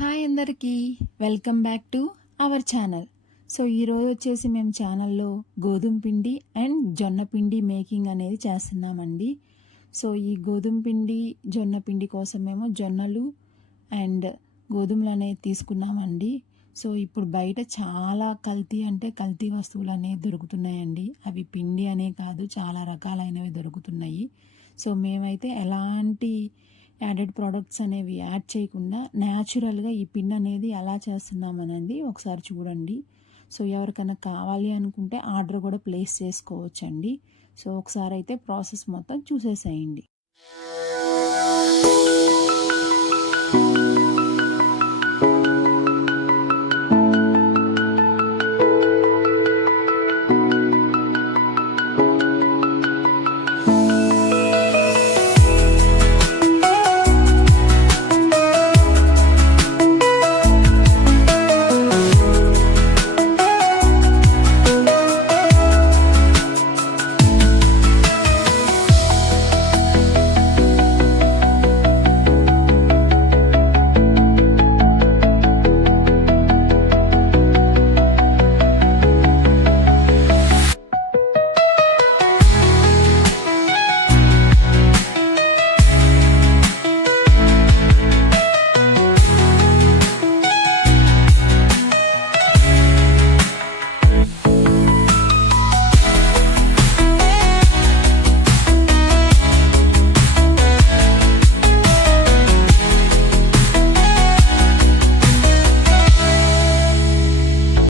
Hi అందరికీ, welcome back to our channel. So ఈరోజు వచ్చేసి మేము ఛానల్లో గోధుమ పిండి అండ్ జొన్న పిండి మేకింగ్ అనేది చేస్తున్నామండి. సో ఈ గోధుమ పిండి జొన్న పిండి కోసం మేము జొన్నలు అండ్ గోధుమలు అనేది తీసుకున్నామండి. సో ఇప్పుడు బయట చాలా కల్తీ వస్తువులు అనేవి దొరుకుతున్నాయండి. అవి పిండి అనే కాదు, చాలా రకాలైనవి దొరుకుతున్నాయి. సో మేమైతే ఎలాంటి యాడెడ్ ప్రోడక్ట్స్ అనేవి యాడ్ చేయకుండా న్యాచురల్గా ఈ పిన్ అనేది ఎలా చేస్తున్నామనేది ఒకసారి చూడండి. సో ఎవరికైనా కావాలి అనుకుంటే ఆర్డర్ కూడా ప్లేస్ చేసుకోవచ్చండి. సో ఒకసారి అయితే ప్రాసెస్ మొత్తం చూసేసేయండి.